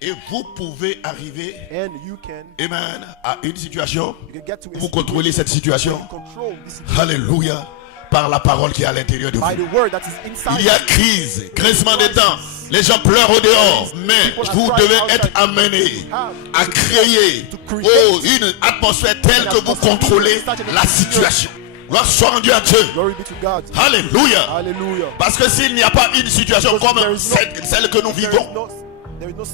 Et vous pouvez arriver, And you can amen, à une situation, get to a vous contrôlez cette situation, control this situation alléluia, par la parole qui est à l'intérieur de by vous. the word that is inside. Il y a crise, grincement des dents, les gens pleurent au dehors, mais vous devez être amenés à créer une atmosphère telle que vous contrôlez la situation. Gloire soit rendue à Dieu. Glory be to God. Alléluia. Hallelujah. Parce que s'il n'y a pas une situation comme celle que nous vivons,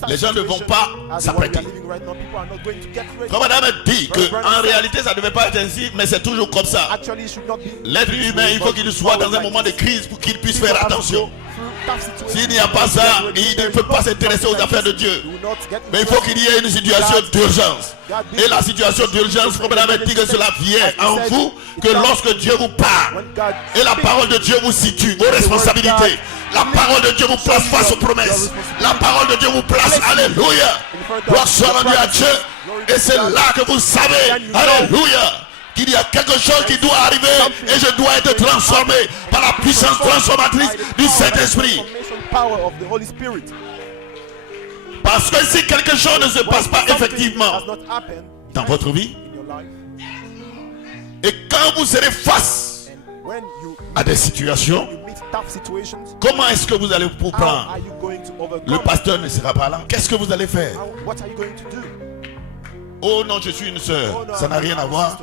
les gens ne vont pas s'apprêter. Comme madame dit qu'en réalité ça ne devait pas être ainsi, mais c'est toujours comme ça. L'être humain, il faut qu'il soit dans un moment de crise pour qu'il puisse faire attention. S'il n'y a pas ça, il ne peut pas s'intéresser aux affaires de Dieu. Mais il faut qu'il y ait une situation d'urgence. Et la situation d'urgence, comme madame dit que cela vient en vous, que lorsque Dieu vous parle, et la parole de Dieu vous situe, vos responsabilités, la parole de Dieu vous place face aux promesses. La parole de Dieu vous place, alléluia. Gloire soit rendue à Dieu. Et c'est là que vous savez, alléluia, qu'il y a quelque chose qui doit arriver et je dois être transformé par la puissance transformatrice du Saint-Esprit. Parce que si quelque chose ne se passe pas effectivement dans votre vie, et quand vous serez face à des situations, comment est-ce que vous allez vous prendre? Le pasteur ne sera pas là. Qu'est-ce que vous allez faire? Oh non, je suis une sœur. Ça n'a rien à voir.